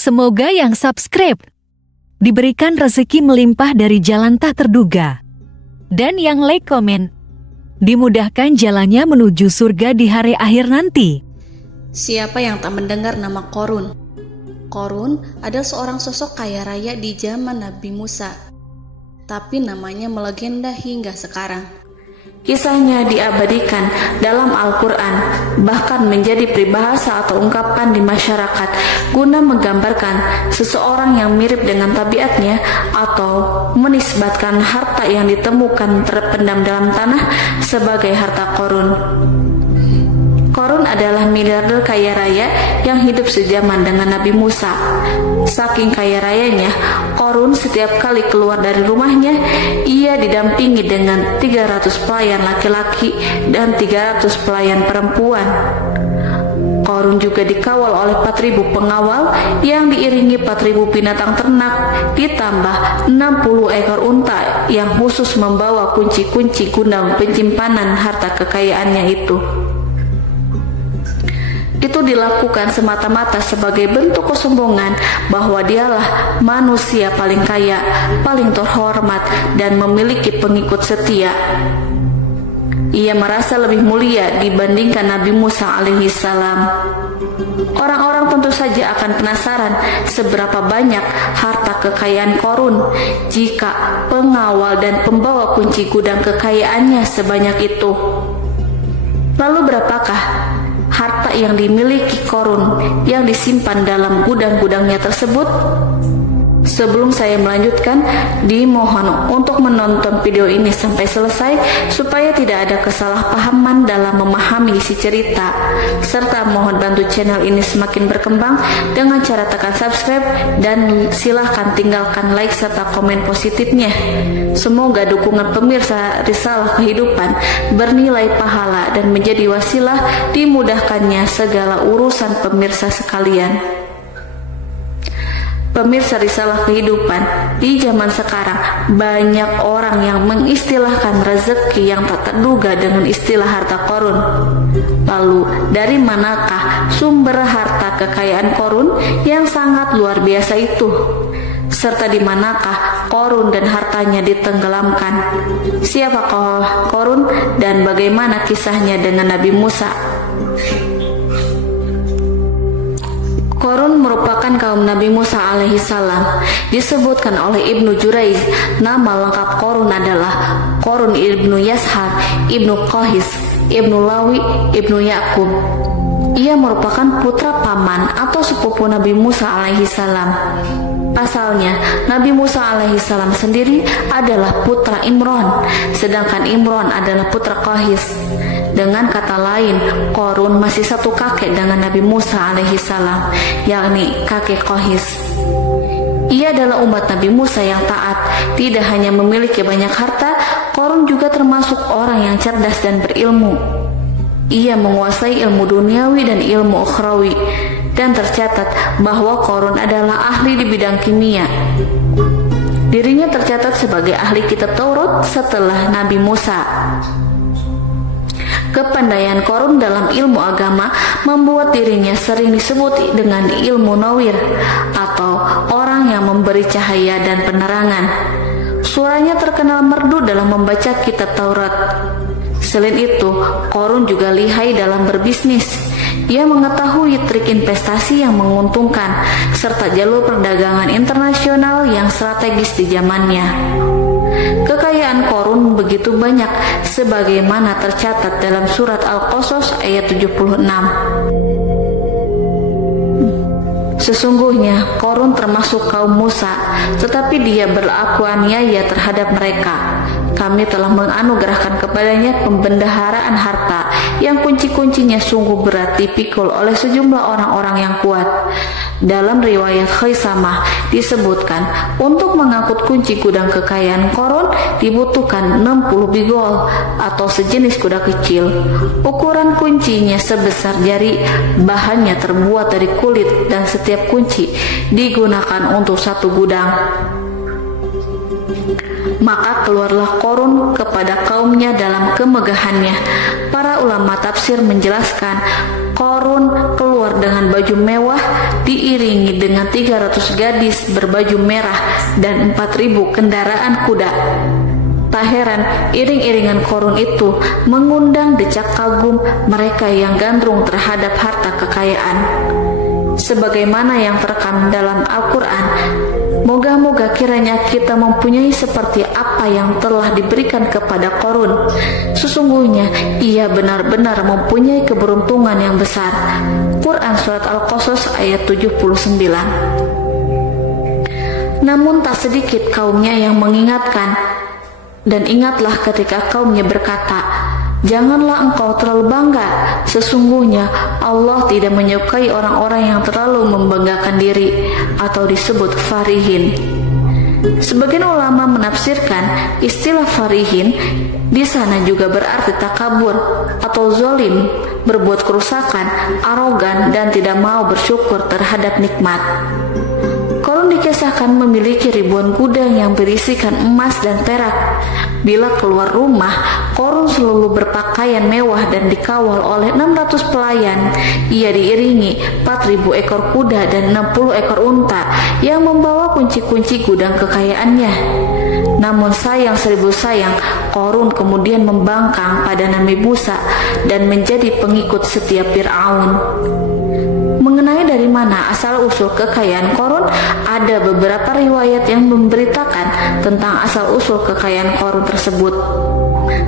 Semoga yang subscribe diberikan rezeki melimpah dari jalan tak terduga. Dan yang like komen, dimudahkan jalannya menuju surga di hari akhir nanti. Siapa yang tak mendengar nama Qorun? Qorun adalah seorang sosok kaya raya di zaman Nabi Musa, tapi namanya melegenda hingga sekarang. Kisahnya diabadikan dalam Al-Quran, bahkan menjadi peribahasa atau ungkapan di masyarakat guna menggambarkan seseorang yang mirip dengan tabiatnya atau menisbatkan harta yang ditemukan terpendam dalam tanah sebagai harta Qorun. Qorun adalah miliarder kaya raya yang hidup sejaman dengan Nabi Musa. Saking kaya rayanya, Qorun setiap kali keluar dari rumahnya, ia didampingi dengan 300 pelayan laki-laki dan 300 pelayan perempuan. Qorun juga dikawal oleh 4.000 pengawal yang diiringi 4.000 binatang ternak, ditambah 60 ekor unta yang khusus membawa kunci-kunci guna penyimpanan harta kekayaannya itu. Itu dilakukan semata-mata sebagai bentuk kesombongan bahwa dialah manusia paling kaya, paling terhormat, dan memiliki pengikut setia. Ia merasa lebih mulia dibandingkan Nabi Musa alaihissalam. Orang-orang tentu saja akan penasaran seberapa banyak harta kekayaan Qorun jika pengawal dan pembawa kunci gudang kekayaannya sebanyak itu. Lalu berapakah harta yang dimiliki Qorun yang disimpan dalam gudang-gudangnya tersebut? Sebelum saya melanjutkan, dimohon untuk menonton video ini sampai selesai supaya tidak ada kesalahpahaman dalam memahami isi cerita, serta mohon bantu channel ini semakin berkembang dengan cara tekan subscribe dan silahkan tinggalkan like serta komen positifnya. Semoga dukungan pemirsa Risalah Kehidupan bernilai pahala dan menjadi wasilah dimudahkannya segala urusan pemirsa sekalian. Pemirsa Risalah Kehidupan, di zaman sekarang banyak orang yang mengistilahkan rezeki yang tak terduga dengan istilah harta Qorun. Lalu dari manakah sumber harta kekayaan Qorun yang sangat luar biasa itu? Serta di manakah Qorun dan hartanya ditenggelamkan? Siapakah Qorun dan bagaimana kisahnya dengan Nabi Musa? Qorun merupakan kaum Nabi Musa alaihissalam. Disebutkan oleh Ibnu Jurayj, nama lengkap Qorun adalah Qorun ibnu Yashar, ibnu Qahis, ibnu Lawi, ibnu Yakub. Ia merupakan putra paman atau sepupu Nabi Musa alaihissalam. Pasalnya, Nabi Musa alaihissalam sendiri adalah putra Imron, sedangkan Imron adalah putra Qahis. Dengan kata lain, Qorun masih satu kakek dengan Nabi Musa alaihissalam, yakni kakek Qahis. Ia adalah umat Nabi Musa yang taat. Tidak hanya memiliki banyak harta, Qorun juga termasuk orang yang cerdas dan berilmu. Ia menguasai ilmu duniawi dan ilmu ukhrawi, dan tercatat bahwa Qorun adalah ahli di bidang kimia. Dirinya tercatat sebagai ahli kitab Taurat setelah Nabi Musa. Kepandaian Qorun dalam ilmu agama membuat dirinya sering disebut dengan ilmu nawir atau orang yang memberi cahaya dan penerangan. Suaranya terkenal merdu dalam membaca kitab Taurat. Selain itu, Qorun juga lihai dalam berbisnis. Ia mengetahui trik investasi yang menguntungkan serta jalur perdagangan internasional yang strategis di zamannya. Kekayaan Qorun begitu banyak sebagaimana tercatat dalam surat Al-Qasas ayat 76. Sesungguhnya Qorun termasuk kaum Musa, tetapi dia berlaku aniaya terhadap mereka. Kami telah menganugerahkan kepadanya pembendaharaan harta yang kunci-kuncinya sungguh berat dipikul oleh sejumlah orang-orang yang kuat. Dalam riwayat Khaisamah disebutkan, untuk mengangkut kunci gudang kekayaan Qorun dibutuhkan 60 bigol atau sejenis kuda kecil. Ukuran kuncinya sebesar jari, bahannya terbuat dari kulit dan setiap kunci digunakan untuk satu gudang. Maka keluarlah Qorun kepada kaumnya dalam kemegahannya. Para ulama tafsir menjelaskan, Korun keluar dengan baju mewah diiringi dengan 300 gadis berbaju merah dan 4.000 kendaraan kuda. Tak heran iring-iringan Korun itu mengundang decak kagum mereka yang gandrung terhadap harta kekayaan. Sebagaimana yang terekam dalam Al-Quran, moga-moga kiranya kita mempunyai seperti apa yang telah diberikan kepada Korun. Sesungguhnya ia benar-benar mempunyai keberuntungan yang besar. Quran Surat Al-Qasas ayat 79. Namun tak sedikit kaumnya yang mengingatkan, dan ingatlah ketika kaumnya berkata, janganlah engkau terlalu bangga. Sesungguhnya Allah tidak menyukai orang-orang yang terlalu membanggakan diri atau disebut farihin. Sebagian ulama menafsirkan istilah farihin di sana juga berarti takabur atau zolim, berbuat kerusakan, arogan, dan tidak mau bersyukur terhadap nikmat. Korun dikisahkan memiliki ribuan gudang yang berisikan emas dan perak. Bila keluar rumah, Korun selalu berpakaian mewah dan dikawal oleh 600 pelayan. Ia diiringi 4.000 ekor kuda dan 60 ekor unta yang membawa kunci-kunci gudang kekayaannya. Namun sayang seribu sayang, Korun kemudian membangkang pada Nabi Musa dan menjadi pengikut setia Fir'aun. Mengenai dari mana asal-usul kekayaan Korun, ada beberapa riwayat yang memberitakan tentang asal-usul kekayaan Korun tersebut.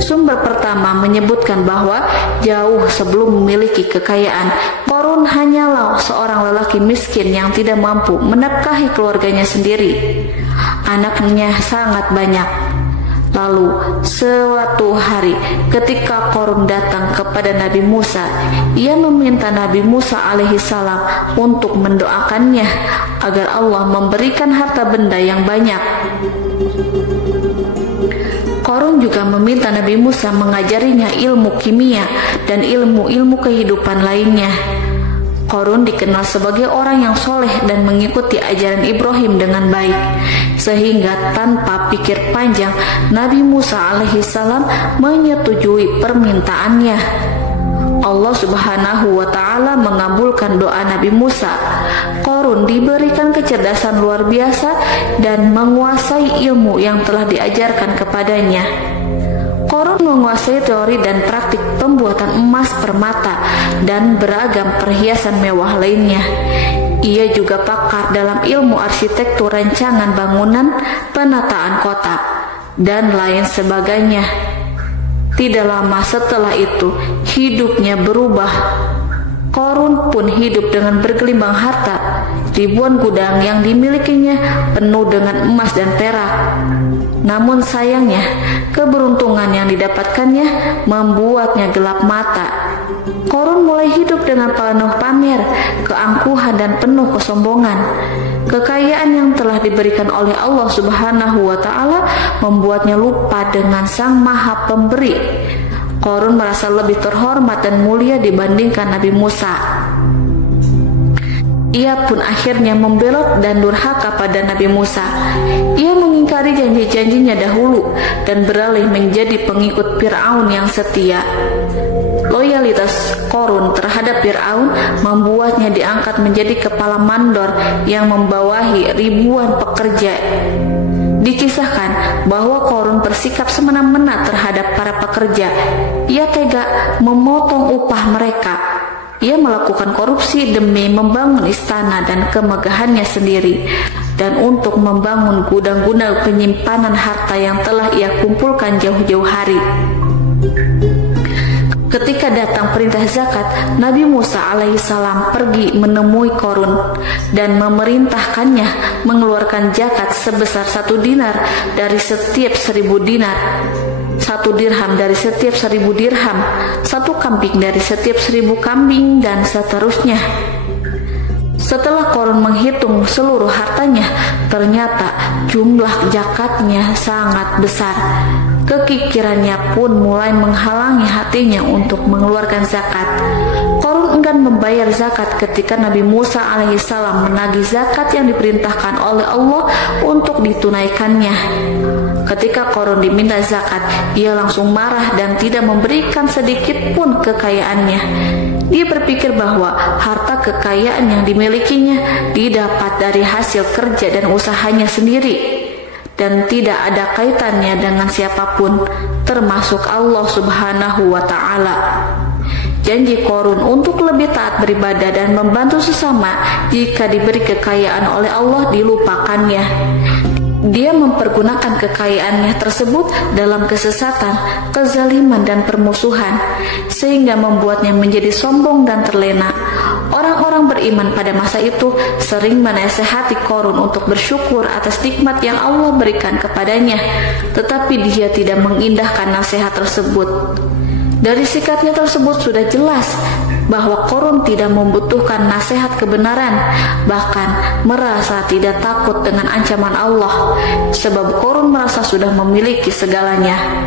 Sumber pertama menyebutkan bahwa jauh sebelum memiliki kekayaan, Korun hanyalah seorang lelaki miskin yang tidak mampu menafkahi keluarganya sendiri. Anaknya sangat banyak. Lalu suatu hari ketika Korun datang kepada Nabi Musa, ia meminta Nabi Musa alaihissalam untuk mendoakannya agar Allah memberikan harta benda yang banyak. Korun juga meminta Nabi Musa mengajarinya ilmu kimia dan ilmu-ilmu kehidupan lainnya. Korun dikenal sebagai orang yang soleh dan mengikuti ajaran Ibrahim dengan baik, sehingga tanpa pikir panjang Nabi Musa alaihissalam menyetujui permintaannya. Allah Subhanahu wa Ta'ala mengabulkan doa Nabi Musa. Korun diberikan kecerdasan luar biasa dan menguasai ilmu yang telah diajarkan kepadanya. Korun menguasai teori dan praktik pembuatan emas permata dan beragam perhiasan mewah lainnya. Ia juga pakar dalam ilmu arsitektur, rancangan bangunan, penataan kota, dan lain sebagainya. Tidak lama setelah itu, hidupnya berubah. Korun pun hidup dengan bergelimbang harta. Ribuan gudang yang dimilikinya penuh dengan emas dan perak. Namun sayangnya, keberuntungan yang didapatkannya membuatnya gelap mata. Korun mulai hidup dengan penuh pamer, keangkuhan, dan penuh kesombongan. Kekayaan yang telah diberikan oleh Allah Subhanahu wa Ta'ala membuatnya lupa dengan Sang Maha Pemberi. Korun merasa lebih terhormat dan mulia dibandingkan Nabi Musa. Ia pun akhirnya membelot dan durhaka pada Nabi Musa. Ia mengingkari janji-janjinya dahulu dan beralih menjadi pengikut Fir'aun yang setia. Loyalitas Korun terhadap Fir'aun membuatnya diangkat menjadi kepala mandor yang membawahi ribuan pekerja. Dikisahkan bahwa Korun bersikap semena-mena terhadap para pekerja. Ia tega memotong upah mereka. Ia melakukan korupsi demi membangun istana dan kemegahannya sendiri, dan untuk membangun gudang-gudang penyimpanan harta yang telah ia kumpulkan jauh-jauh hari. Ketika datang perintah zakat, Nabi Musa alaihissalam pergi menemui Korun dan memerintahkannya mengeluarkan zakat sebesar 1 dinar dari setiap 1000 dinar, 1 dirham dari setiap 1000 dirham, 1 kambing dari setiap 1000 kambing, dan seterusnya. Setelah Korun menghitung seluruh hartanya, ternyata jumlah zakatnya sangat besar. Kekikirannya pun mulai menghalangi hatinya untuk mengeluarkan zakat. Qarun enggan membayar zakat ketika Nabi Musa alaihissalam menagih zakat yang diperintahkan oleh Allah untuk ditunaikannya. Ketika Qarun diminta zakat, ia langsung marah dan tidak memberikan sedikit pun kekayaannya. Dia berpikir bahwa harta kekayaan yang dimilikinya didapat dari hasil kerja dan usahanya sendiri, dan tidak ada kaitannya dengan siapapun, termasuk Allah Subhanahu wa Ta'ala. Janji Qarun untuk lebih taat beribadah dan membantu sesama jika diberi kekayaan oleh Allah dilupakannya. Dia mempergunakan kekayaannya tersebut dalam kesesatan, kezaliman, dan permusuhan, sehingga membuatnya menjadi sombong dan terlena. Orang-orang beriman pada masa itu sering menasehati Qarun untuk bersyukur atas nikmat yang Allah berikan kepadanya, tetapi dia tidak mengindahkan nasihat tersebut. Dari sikapnya tersebut sudah jelas bahwa Qarun tidak membutuhkan nasihat kebenaran, bahkan merasa tidak takut dengan ancaman Allah, sebab Qarun merasa sudah memiliki segalanya.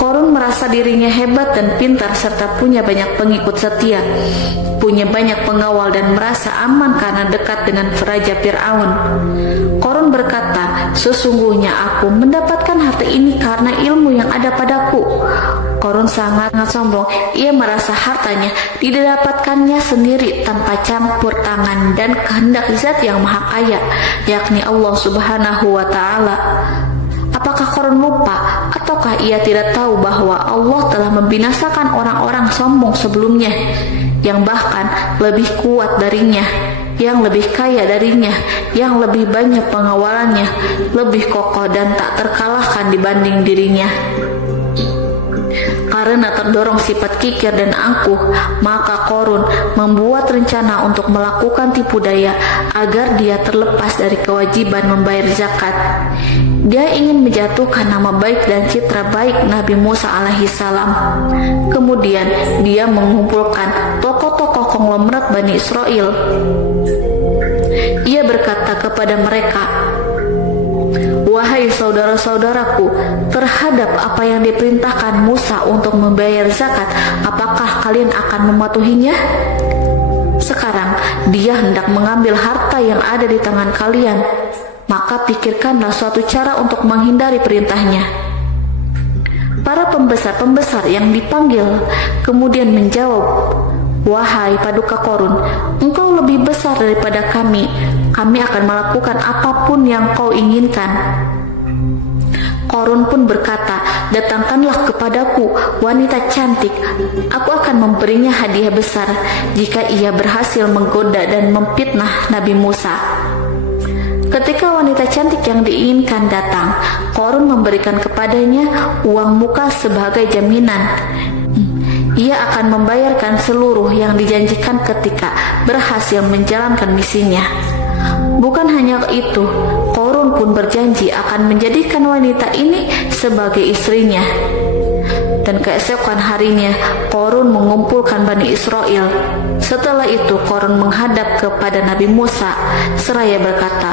Qarun merasa dirinya hebat dan pintar serta punya banyak pengikut setia, punya banyak pengawal dan merasa aman karena dekat dengan Raja Fir'aun. Qarun berkata, "Sesungguhnya aku mendapatkan harta ini karena ilmu yang ada padaku." Qarun sangat sombong. Ia merasa hartanya didapatkannya sendiri tanpa campur tangan dan kehendak Zat yang Maha Kaya, yakni Allah Subhanahu wa Ta'ala. Apakah Qarun lupa ataukah ia tidak tahu bahwa Allah telah membinasakan orang-orang sombong sebelumnya, yang bahkan lebih kuat darinya, yang lebih kaya darinya, yang lebih banyak pengawalannya, lebih kokoh dan tak terkalahkan dibanding dirinya? Karena terdorong sifat kikir dan angkuh, maka Qarun membuat rencana untuk melakukan tipu daya agar dia terlepas dari kewajiban membayar zakat. Dia ingin menjatuhkan nama baik dan citra baik Nabi Musa alaihissalam. Kemudian dia mengumpulkan tokoh-tokoh konglomerat Bani Israel. Ia berkata kepada mereka, "Wahai saudara-saudaraku, terhadap apa yang diperintahkan Musa untuk membayar zakat, apakah kalian akan mematuhinya? Sekarang dia hendak mengambil harta yang ada di tangan kalian, maka pikirkanlah suatu cara untuk menghindari perintahnya." Para pembesar-pembesar yang dipanggil kemudian menjawab, "Wahai paduka Qarun, engkau lebih besar daripada kami. Kami akan melakukan apapun yang kau inginkan." Qarun pun berkata, "Datangkanlah kepadaku wanita cantik. Aku akan memberinya hadiah besar jika ia berhasil menggoda dan memfitnah Nabi Musa." Ketika wanita cantik yang diinginkan datang, Qarun memberikan kepadanya uang muka sebagai jaminan. Ia akan membayarkan seluruh yang dijanjikan ketika berhasil menjalankan misinya. Bukan hanya itu, Qarun pun berjanji akan menjadikan wanita ini sebagai istrinya. Dan keesokan harinya, Qarun mengumpulkan Bani Israel. Setelah itu, Qarun menghadap kepada Nabi Musa seraya berkata,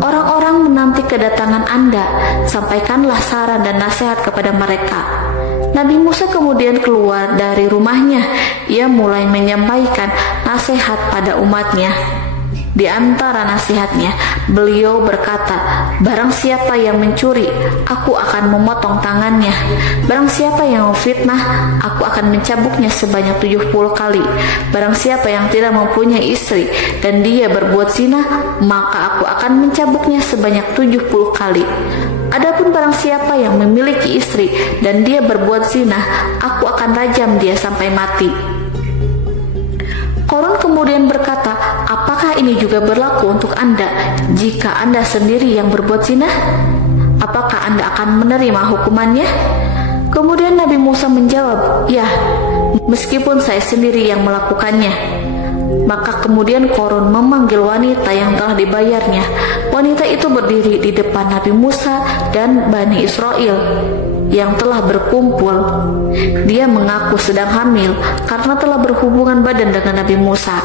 "Orang-orang menanti kedatangan Anda, sampaikanlah saran dan nasihat kepada mereka." Nabi Musa kemudian keluar dari rumahnya. Ia mulai menyampaikan nasihat pada umatnya. Di antara nasihatnya, beliau berkata, "Barang siapa yang mencuri, aku akan memotong tangannya. Barang siapa yang memfitnah, aku akan mencambuknya sebanyak 70 kali. Barang siapa yang tidak mempunyai istri dan dia berbuat zina, maka aku akan mencambuknya sebanyak 70 kali. Adapun barang siapa yang memiliki istri dan dia berbuat zina, aku akan rajam dia sampai mati." Qarun kemudian berkata, "Apakah ini juga berlaku untuk Anda jika Anda sendiri yang berbuat zina? Apakah Anda akan menerima hukumannya?" Kemudian Nabi Musa menjawab, "Ya, meskipun saya sendiri yang melakukannya." Maka kemudian Qarun memanggil wanita yang telah dibayarnya. Wanita itu berdiri di depan Nabi Musa dan Bani Israel yang telah berkumpul. Dia mengaku sedang hamil karena telah berhubungan badan dengan Nabi Musa.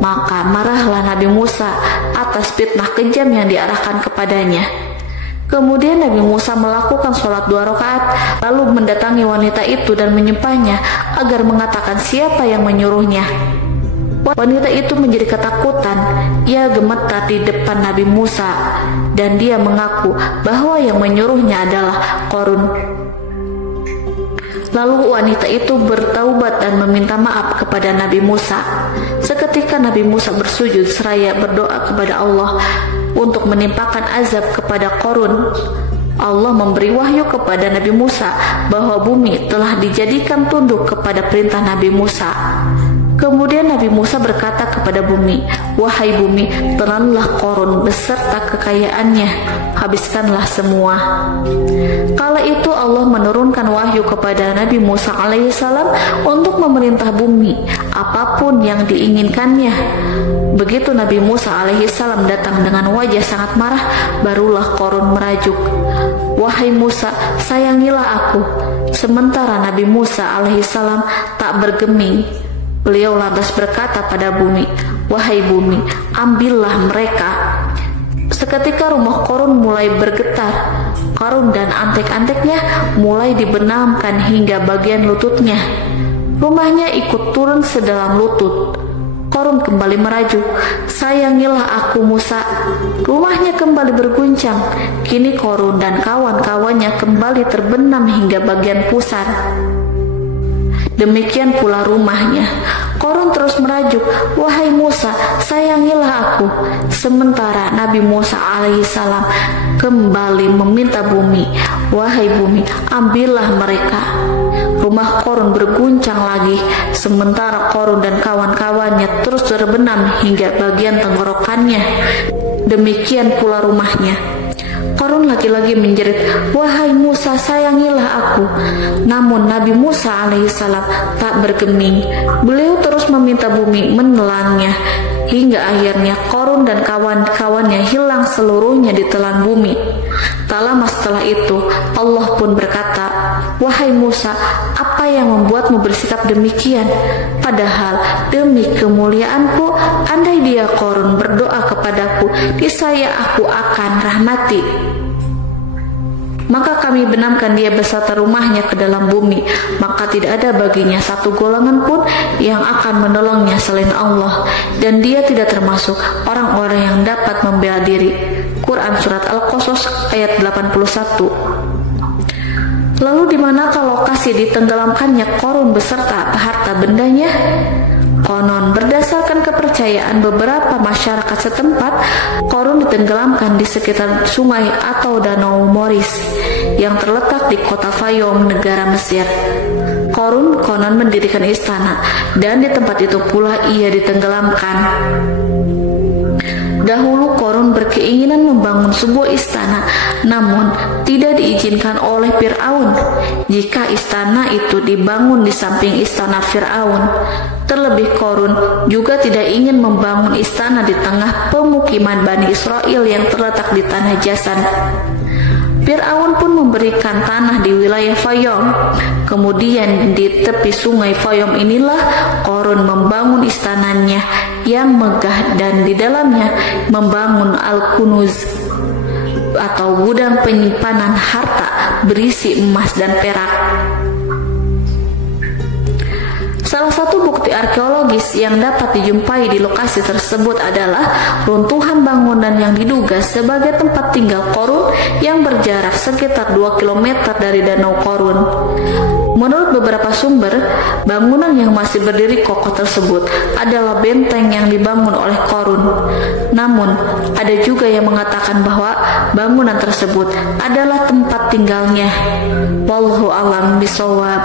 Maka marahlah Nabi Musa atas fitnah kejam yang diarahkan kepadanya. Kemudian Nabi Musa melakukan sholat 2 rakaat, lalu mendatangi wanita itu dan menyumpahnya agar mengatakan siapa yang menyuruhnya. Wanita itu menjadi ketakutan. Ia gemetar di depan Nabi Musa dan dia mengaku bahwa yang menyuruhnya adalah Qarun. Lalu wanita itu bertaubat dan meminta maaf kepada Nabi Musa. Seketika Nabi Musa bersujud seraya berdoa kepada Allah untuk menimpakan azab kepada Qarun. Allah memberi wahyu kepada Nabi Musa bahwa bumi telah dijadikan tunduk kepada perintah Nabi Musa. Kemudian Nabi Musa berkata kepada bumi, "Wahai bumi, telanlah Qarun beserta kekayaannya, habiskanlah semua." Kala itu Allah menurunkan wahyu kepada Nabi Musa alaihissalam untuk memerintah bumi apapun yang diinginkannya. Begitu Nabi Musa alaihissalam datang dengan wajah sangat marah, barulah Qarun merajuk, "Wahai Musa, sayangilah aku." Sementara Nabi Musa alaihissalam tak bergeming. Beliau lantas berkata pada bumi, "Wahai bumi, ambillah mereka." Seketika rumah Qarun mulai bergetar. Qarun dan antek-anteknya mulai dibenamkan hingga bagian lututnya. Rumahnya ikut turun sedalam lutut. Qarun kembali merajuk, "Sayangilah aku Musa." Rumahnya kembali berguncang. Kini Qarun dan kawan-kawannya kembali terbenam hingga bagian pusar. Demikian pula rumahnya. Qarun terus merajuk, "Wahai Musa, sayangilah aku." Sementara Nabi Musa alaihissalam kembali meminta bumi, "Wahai bumi, ambillah mereka." Rumah Qarun berguncang lagi, sementara Qarun dan kawan-kawannya terus terbenam hingga bagian tenggorokannya. Demikian pula rumahnya. Qarun lagi-lagi menjerit, "Wahai Musa, sayangilah aku." Namun Nabi Musa alaihissalam tak bergeming. Beliau terus meminta bumi menelannya, hingga akhirnya Qarun dan kawan-kawannya hilang seluruhnya di telan bumi. Tak lama setelah itu Allah pun berkata, "Wahai Musa, apa yang membuatmu bersikap demikian? Padahal demi kemuliaanku, andai dia Qarun berdoa kepadaku, niscaya aku akan rahmati. Maka kami benamkan dia beserta rumahnya ke dalam bumi, maka tidak ada baginya satu golongan pun yang akan menolongnya selain Allah, dan dia tidak termasuk orang-orang yang dapat membela diri." Quran Surat Al-Qasas ayat 81. Lalu di manakah lokasi ditenggelamkannya Qarun beserta harta bendanya? Konon berdasarkan kepercayaan beberapa masyarakat setempat, Qarun ditenggelamkan di sekitar sungai atau danau Moris yang terletak di kota Fayum, negara Mesir. Qarun konon mendirikan istana dan di tempat itu pula ia ditenggelamkan. Dahulu Qarun berkeinginan membangun sebuah istana, namun tidak diizinkan oleh Fir'aun jika istana itu dibangun di samping istana Fir'aun. Terlebih Qarun juga tidak ingin membangun istana di tengah pemukiman Bani Israel yang terletak di tanah Jasan. Fir'aun pun memberikan tanah di wilayah Fayum. Kemudian di tepi sungai Fayum inilah Qarun membangun istananya yang megah dan di dalamnya membangun Al-Kunuz atau gudang penyimpanan harta berisi emas dan perak. Salah satu bukti arkeologis yang dapat dijumpai di lokasi tersebut adalah runtuhan bangunan yang diduga sebagai tempat tinggal Qarun yang berjarak sekitar 2 km dari Danau Qarun. Menurut beberapa sumber, bangunan yang masih berdiri kokoh tersebut adalah benteng yang dibangun oleh Qarun. Namun, ada juga yang mengatakan bahwa bangunan tersebut adalah tempat tinggalnya. Wallahu a'lam bishawab.